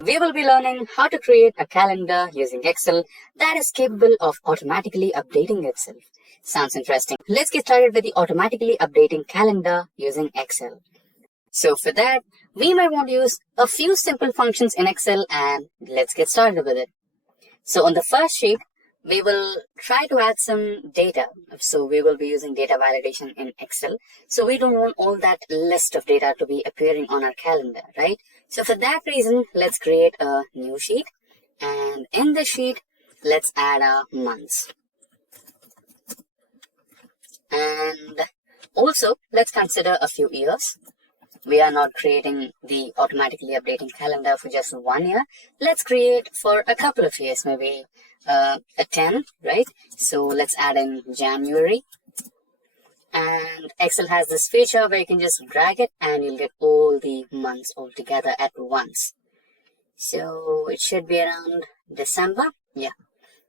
We will be learning how to create a calendar using Excel that is capable of automatically updating itself. Sounds interesting. Let's get started with the automatically updating calendar using Excel. So for that, we might want to use a few simple functions in Excel, and let's get started with it. So on the first sheet, we will try to add some data. So we will be using data validation in Excel. So we don't want all that list of data to be appearing on our calendar, right? So for that reason, let's create a new sheet. And in the sheet, let's add our months. And also, let's consider a few years. We are not creating the automatically updating calendar for just 1 year. Let's create for a couple of years, maybe a 10, right? So let's add in January. And Excel has this feature where you can just drag it and you'll get all the months all together at once. So it should be around December. Yeah.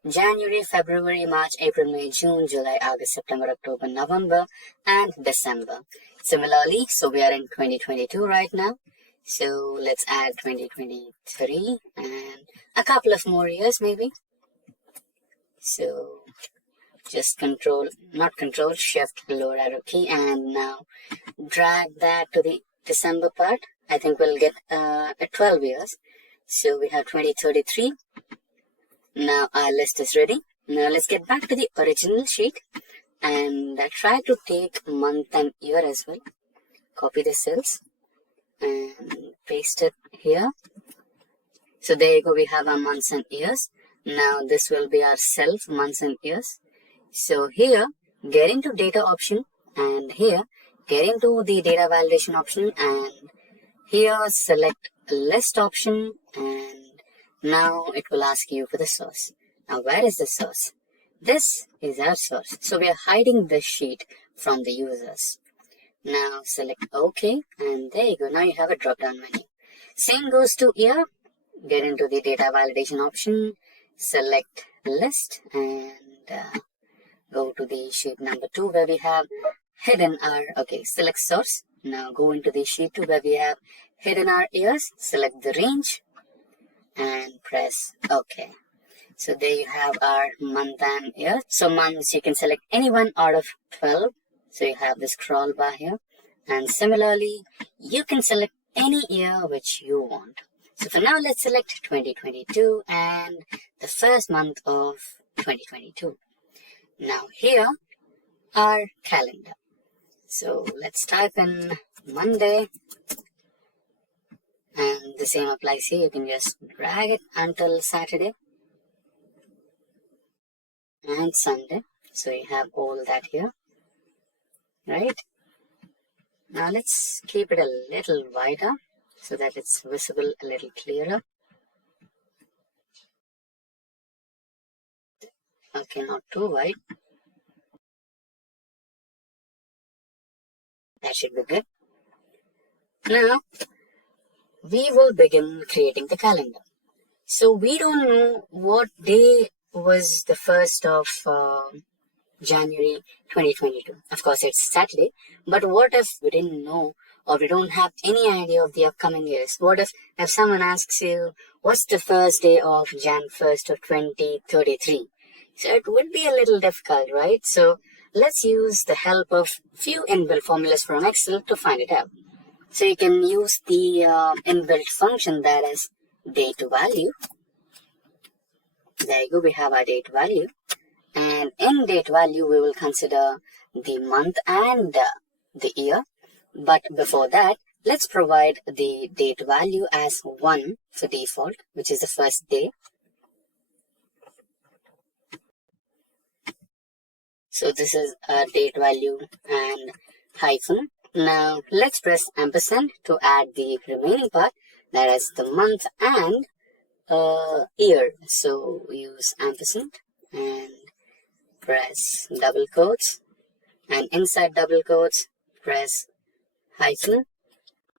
January, February, March, April, May, June, July, August, September, October, November, and December. Similarly, so we are in 2022 right now. So let's add 2023 and a couple of more years maybe. So just shift lower arrow key and now drag that to the December part. I think we'll get 12 years. So we have 2033. Now our list is ready. Now let's get back to the original sheet and try to take month and year as well. Copy the cells and paste it here. So there you go, we have our months and years. Now this will be our self months and years. So here, get into data option and here, get into the data validation option and here select list option and now it will ask you for the source. Now where is the source? This is our source. So we are hiding this sheet from the users. Now select OK and there you go. Now you have a drop down menu. Same goes to year. Get into the data validation option, select list and go to the sheet number 2 where we have hidden our, select source. Now go into the sheet 2 where we have hidden our years, select the range and press OK. So there you have our month and year. So months, you can select any one out of 12. So you have this scroll bar here. And similarly, you can select any year which you want. So for now, let's select 2022 and the first month of 2022. Now here, our calendar. So let's type in Monday. And the same applies here. You can just drag it until Saturday and Sunday. So you have all that here, right? Now let's keep it a little wider so that it's visible a little clearer. Okay, not too wide. That should be good. Now, we will begin creating the calendar. So we don't know what day was the 1st of January 2022. Of course, it's Saturday. But what if we didn't know or we don't have any idea of the upcoming years? What if someone asks you, what's the first day of Jan 1st of 2033? So it would be a little difficult, right? So let's use the help of few inbuilt formulas from Excel to find it out. So you can use the inbuilt function that is date value. There you go, we have our date value. And in date value, we will consider the month and the year. But before that, let's provide the date value as 1 for default, which is the first day. So this is our date value and hyphen. Now let's press ampersand to add the remaining part, that is the month and year. So we use ampersand and press double quotes, and inside double quotes, press hyphen.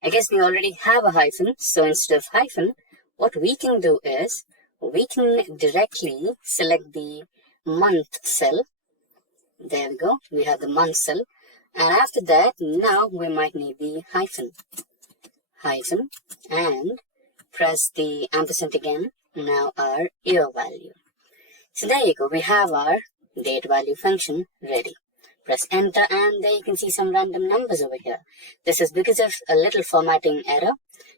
I guess we already have a hyphen, so instead of hyphen, what we can do is, we can directly select the month cell. There we go, we have the month cell. And after that, now we might need the hyphen, and press the ampersand again. Now our year value. So there you go. We have our date value function ready. Press enter and there you can see some random numbers over here. This is because of a little formatting error.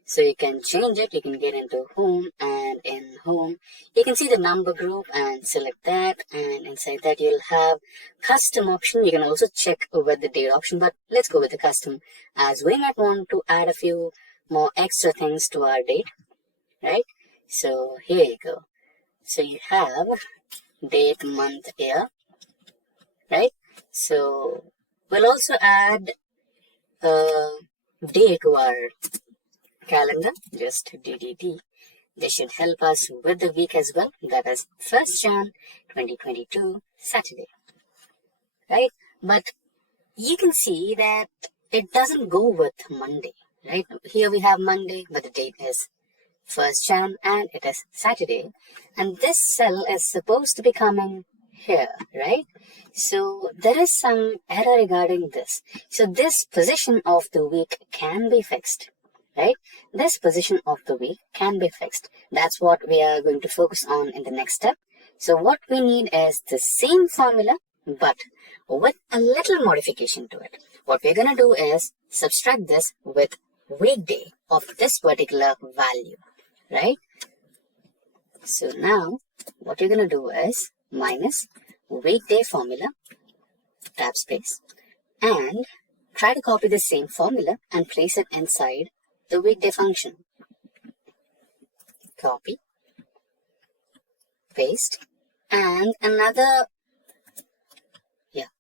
So you can change it. You can get into home, and in home you can see the number group and select that, and inside that you'll have custom option. You can also check with the date option, but let's go with the custom as we might want to add a few more extra things to our date, right? So here you go. So you have date, month, year, right? So we'll also add a day to our calendar, just DDD. This should help us with the week as well. That is 1st Jan 2022, Saturday, right? But you can see that it doesn't go with Monday, right? Here we have Monday, but the date is 1st Jan and it is Saturday. And this cell is supposed to be coming here, right? So there is some error regarding this. So this position of the week can be fixed, right? This position of the week can be fixed. That's what we are going to focus on in the next step. So what we need is the same formula, but with a little modification to it. What we're going to do is subtract this with weekday of this particular value, right? So now what you're going to do is minus weekday formula, tab space, and try to copy the same formula and place it inside the weekday function. Copy, paste, and another,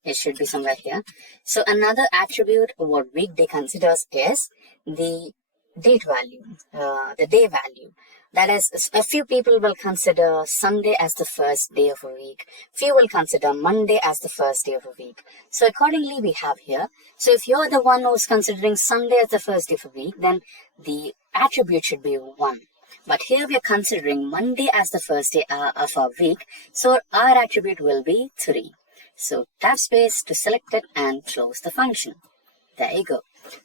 it should be somewhere here. So another attribute what weekday considers is the date value, the day value. That is, a few people will consider Sunday as the first day of a week. Few will consider Monday as the first day of a week. So accordingly, we have here. So if you're the one who's considering Sunday as the first day of a week, then the attribute should be 1. But here we are considering Monday as the first day of our week. So our attribute will be 3. So tab space to select it and close the function. There you go.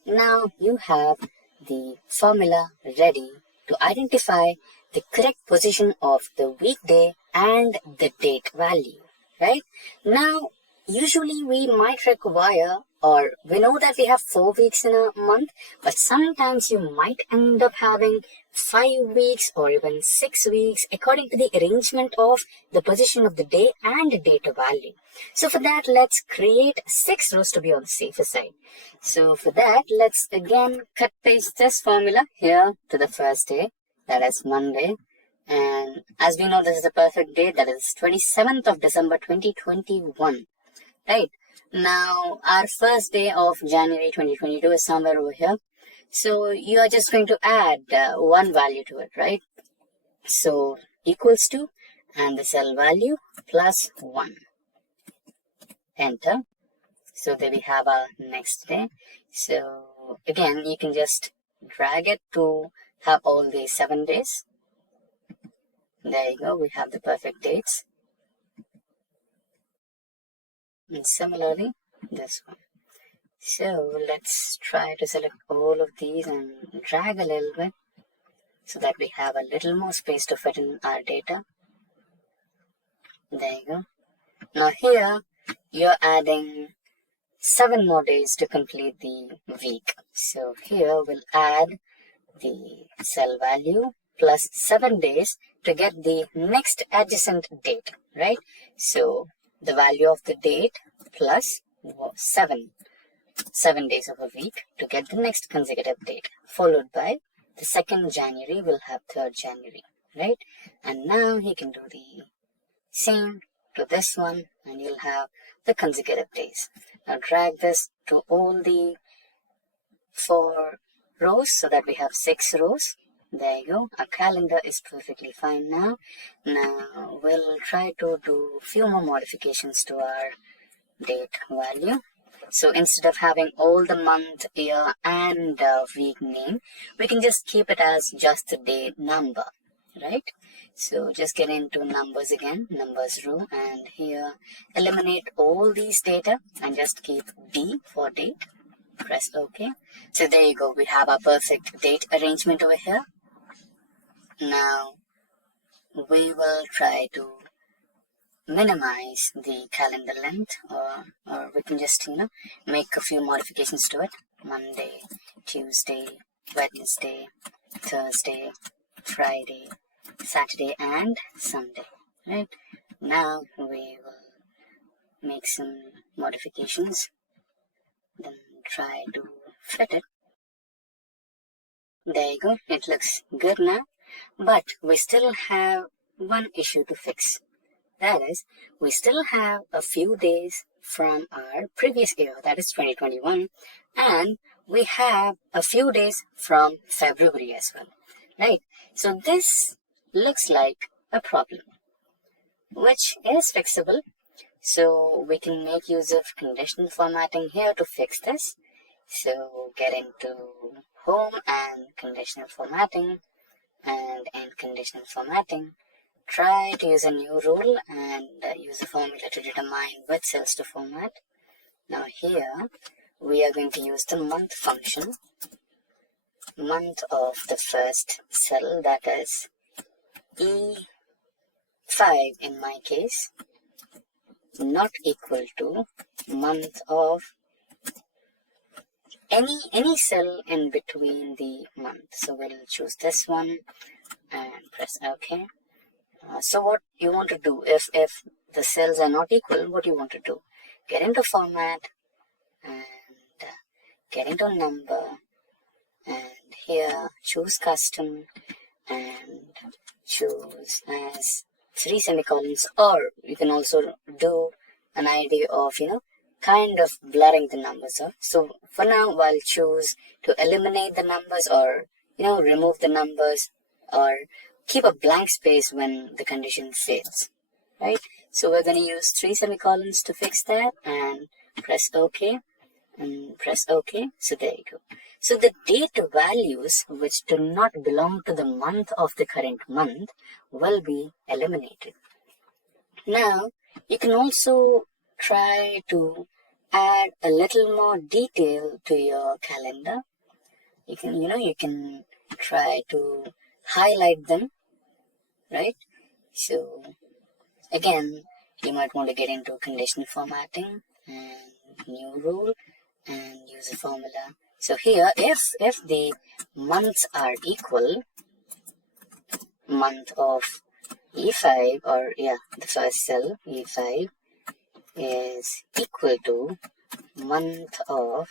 Now you have the formula ready to identify the correct position of the weekday and the date value, right? Now, usually we might require, or we know that we have 4 weeks in a month, but sometimes you might end up having 5 weeks or even 6 weeks according to the arrangement of the position of the day and the date value. So for that, let's create 6 rows to be on the safer side. So for that, let's again cut paste this formula here to the first day, that is Monday. And as we know, this is a perfect day, that is 27th of December 2021, right? Now, our first day of January 2022 is somewhere over here. So you are just going to add one value to it, right? So equals to, and the cell value plus 1. Enter. So there we have our next day. So again, you can just drag it to have all the 7 days. There you go. We have the perfect dates. And similarly, this one. So let's try to select all of these and drag a little bit so that we have a little more space to fit in our data. There you go. Now here, you're adding 7 more days to complete the week. So here we'll add the cell value plus 7 days to get the next adjacent date, right? So the value of the date plus 7 days of a week to get the next consecutive date, followed by the 2nd January, we'll have 3rd January, right? And now he can do the same to this one, and you'll have the consecutive days. Now drag this to all the 4 rows so that we have 6 rows. There you go. Our calendar is perfectly fine now. Now we'll try to do a few more modifications to our date value. So instead of having all the month, year, and week name, we can just keep it as just the day number, right? So just get into numbers again, numbers row, and here eliminate all these data and just keep D for date. Press OK. So there you go. We have our perfect date arrangement over here. Now we will try to minimize the calendar length, or we can just make a few modifications to it. Monday, Tuesday, Wednesday, Thursday, Friday, Saturday, and Sunday. Right now we will make some modifications, then try to fit it. There you go, it looks good now, but we still have one issue to fix. That is, we still have a few days from our previous year, that is 2021, and we have a few days from February as well, right? So this looks like a problem, which is fixable. So we can make use of conditional formatting here to fix this. So get into Home and Conditional Formatting, and in Conditional Formatting, try to use a new rule and use a formula to determine which cells to format. Now here, we are going to use the month function. Month of the first cell, that is E5 in my case, not equal to month of any cell in between the month. So we'll choose this one and press OK. So what you want to do, if the cells are not equal, what you want to do? Get into format and get into number, and here choose custom and choose as 3 semicolons, or you can also do an idea of kind of blurring the numbers up. So for now I'll choose to eliminate the numbers, or remove the numbers, or keep a blank space when the condition fails, right? So we're going to use 3 semicolons to fix that, and press OK and press OK. So there you go. So the date values which do not belong to the month of the current month will be eliminated. Now you can also try to add a little more detail to your calendar. You can try to highlight them, right? So again, you might want to get into conditional formatting and new rule and use a formula. So here, if the months are equal, month of E5, or the first cell E5 is equal to month of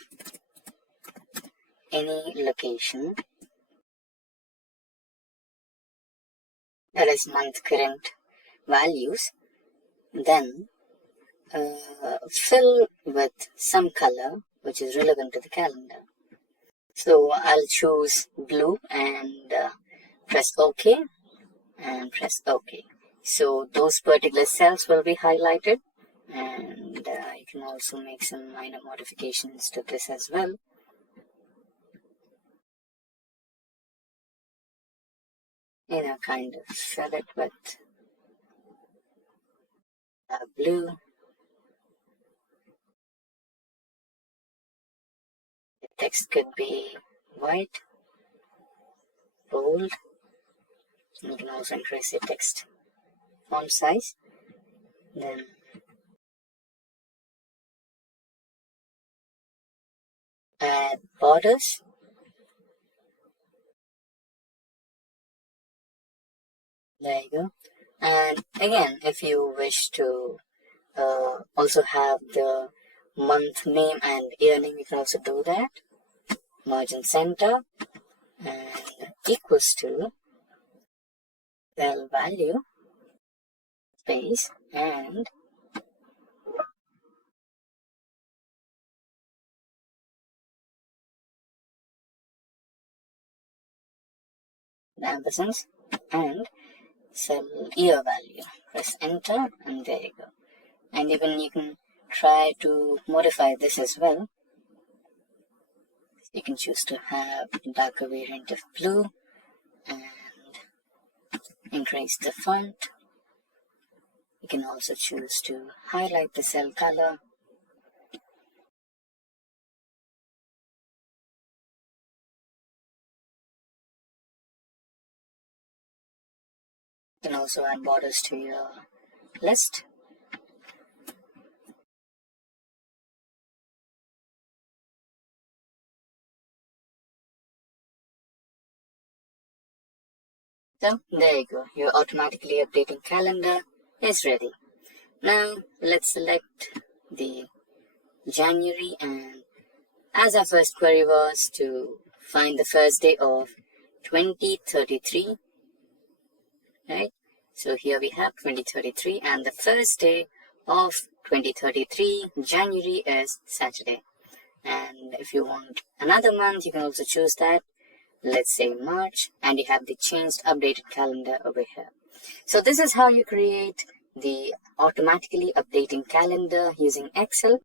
any location, that is month current values, then fill with some color which is relevant to the calendar. So I'll choose blue and press OK and press OK. So those particular cells will be highlighted, and you can also make some minor modifications to this as well. Kind of fill it with blue. The text could be white, bold. You can also increase the text font size. Then add borders. There you go. And again, if you wish to also have the month name and year name, you can also do that. Margin center and equals to cell value space and ampersands and cell year value. Press enter and there you go. And even you can try to modify this as well. You can choose to have a darker variant of blue and increase the font. You can also choose to highlight the cell color. can also add borders to your list. So there you go, your automatically updating calendar is ready. Now let's select the January, and as our first query was to find the first day of 2033, right? So here we have 2033, and the first day of 2033 January is Saturday. And if you want another month, you can also choose that. Let's say March, and you have the changed updated calendar over here. So this is how you create the automatically updating calendar using Excel.